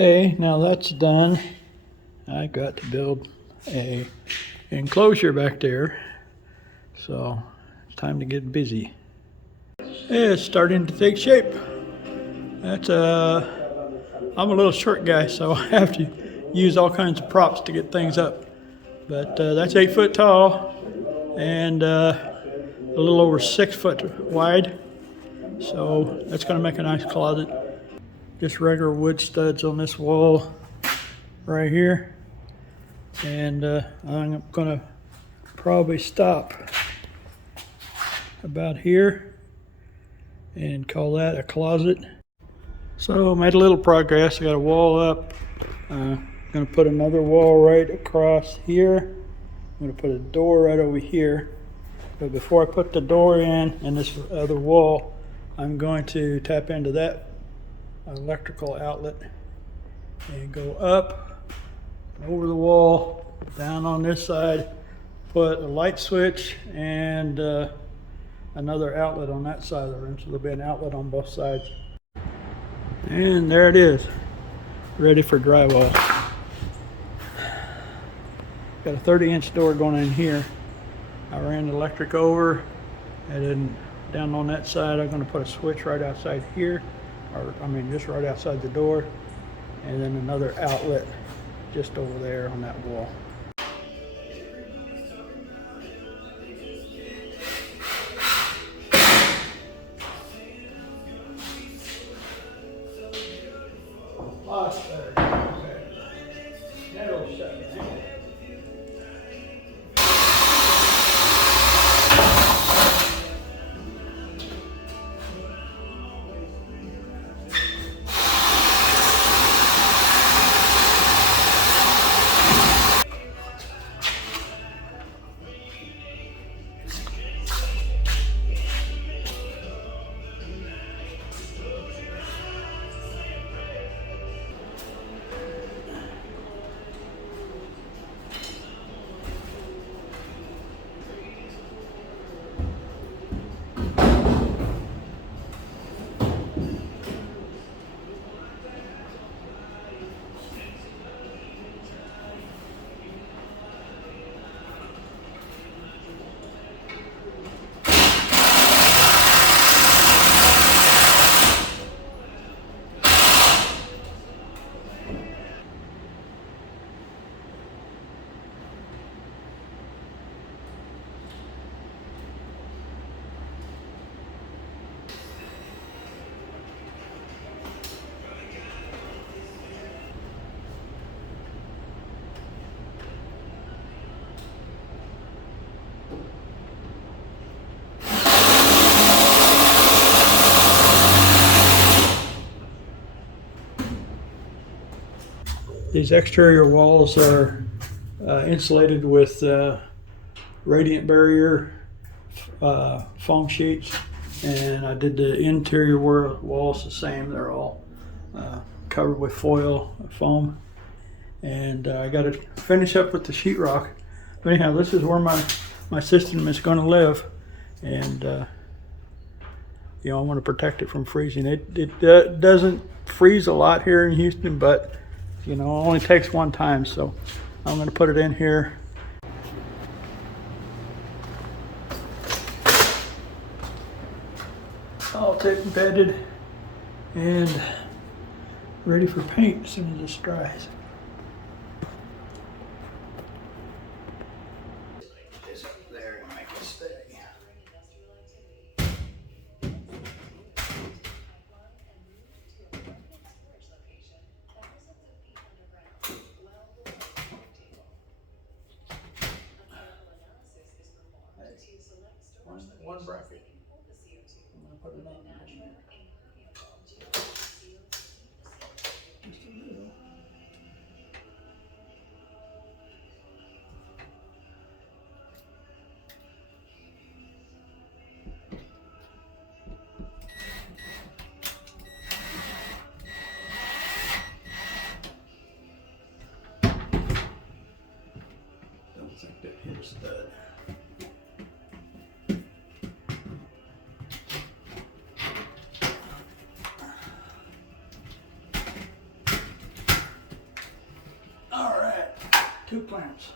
Okay, now that's done. I got to build a enclosure back there, so it's time to get busy. It's starting to take shape. That's I'm a little short guy, so I have to use all kinds of props to get things up. But that's 8 foot tall and a little over 6 foot wide. So that's going to make a nice closet. Just regular wood studs on this wall right here. And I'm going to probably stop about here and call that a closet. So made a little progress. I got a wall up. I'm going to put another wall right across here. I'm going to put a door right over here. But before I put the door in and this other wall, I'm going to tap into that electrical outlet and go up over the wall, down on this side, put a light switch and another outlet on that side of the room. So there'll be an outlet on both sides. And there it is, ready for drywall. Got a 30-inch door going in here. I ran the electric over, and then down on that side I'm going to put a switch right outside here, or I mean just right outside the door, and then another outlet just over there on that wall. These exterior walls are insulated with radiant barrier foam sheets, and I did the interior walls the same. They're all covered with foil foam, and I got to finish up with the sheetrock. But anyhow, this is where my system is going to live, and you know, I want to protect it from freezing. It doesn't freeze a lot here in Houston, but you know, it only takes one time, so I'm going to put it in here. All taped and bedded and ready for paint as soon as this dries. This up there to make it steady. One bracket. I'm going to put it on there. Just a little. Don't think that hit a stud. 2 clamps.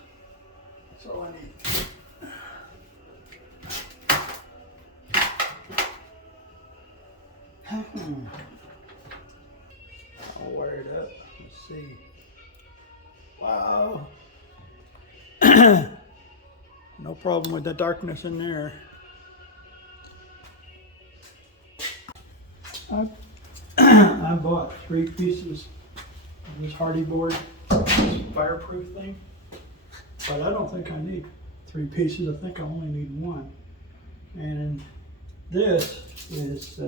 That's all I need. I'll wire it up. Let's see. Wow. No problem with the darkness in there. I bought 3 pieces of this hardy board, this fireproof thing, but I don't think I need 3 pieces. I think I only need 1. And this is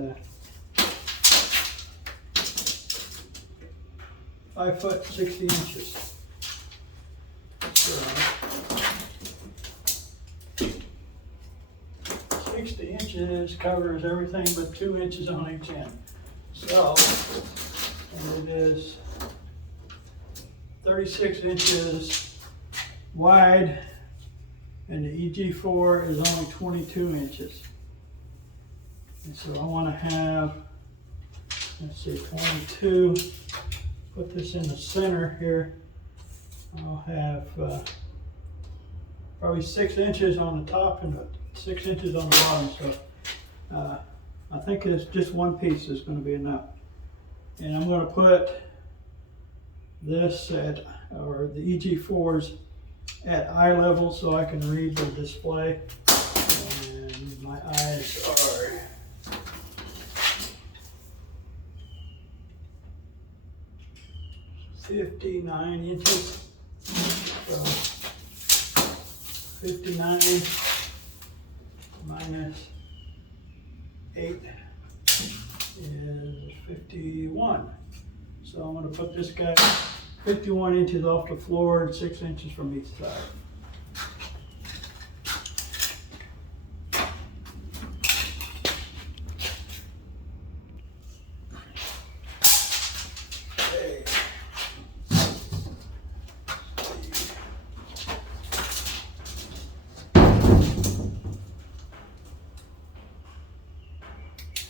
5 foot 60 inches. So 60 inches covers everything but 2 inches on each end. So, and it is 36 inches wide, and the EG4 is only 22 inches. And so I want to have, let's see, 22, put this in the center here. I'll have probably 6 inches on the top and 6 inches on the bottom. So I think it's just 1 piece is going to be enough. And I'm going to put this at, or the EG4s at eye level so I can read the display. And my eyes are 59 inches. So 59 minus 8 is 51. So I'm going to put this guy 51 inches off the floor and 6 inches from each side. Okay.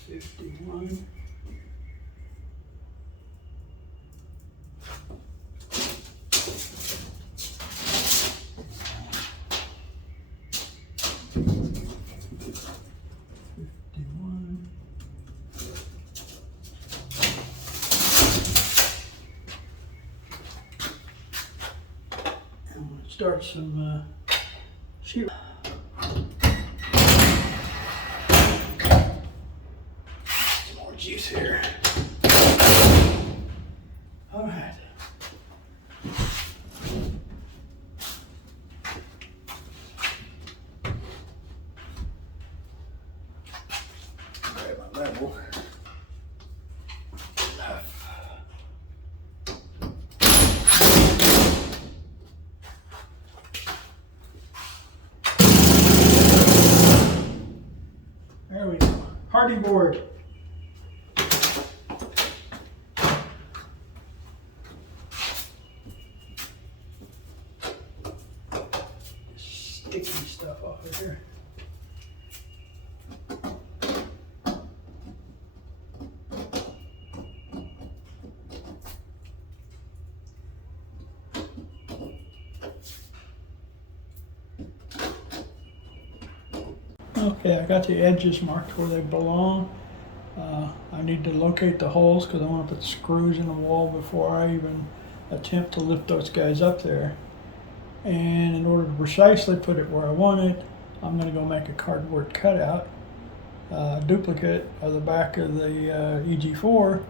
51. Start some sheet. Some more juice here. All right. Grab my level. There we go. Hardy board. Sticky stuff off of here. Okay, I got the edges marked where they belong. I need to locate the holes because I want to put screws in the wall before I even attempt to lift those guys up there. And in order to precisely put it where I want it, I'm going to go make a cardboard cutout, duplicate of the back of the EG4,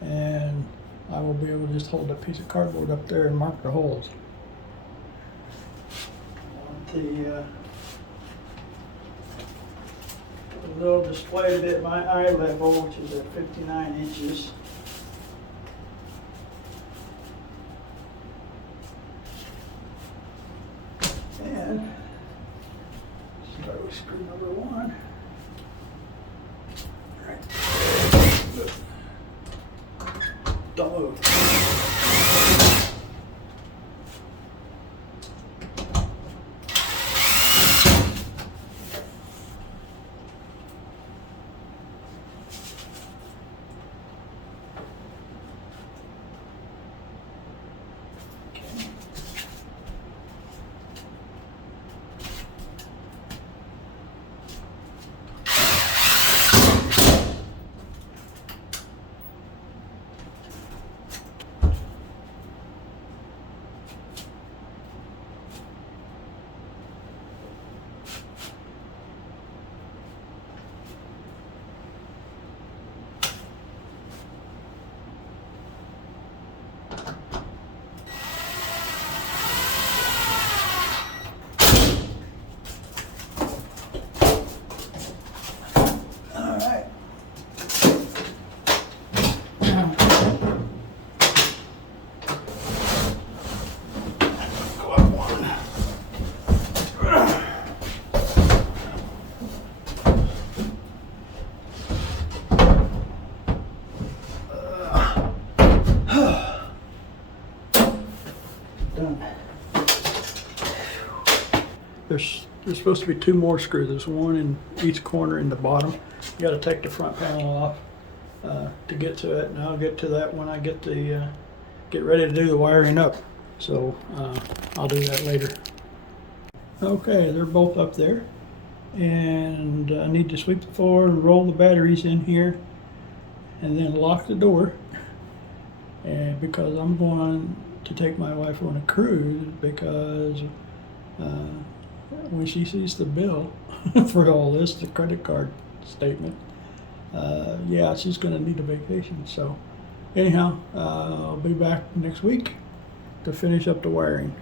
and I will be able to just hold a piece of cardboard up there and mark the holes. The little displayed at my eye level, which is at 59 inches. And start with screw number 1. All right. Good. Don't move. there's supposed to be 2 more screws. There's one in each corner in the bottom. You got to take the front panel off to get to it, and I'll get to that when I get ready to do the wiring up. So I'll do that later. Okay, they're both up there, and I need to sweep the floor and roll the batteries in here, and then lock the door. And because I'm going to take my wife on a cruise, because when she sees the bill for all this, the credit card statement, yeah, she's going to need a vacation. So anyhow, I'll be back next week to finish up the wiring.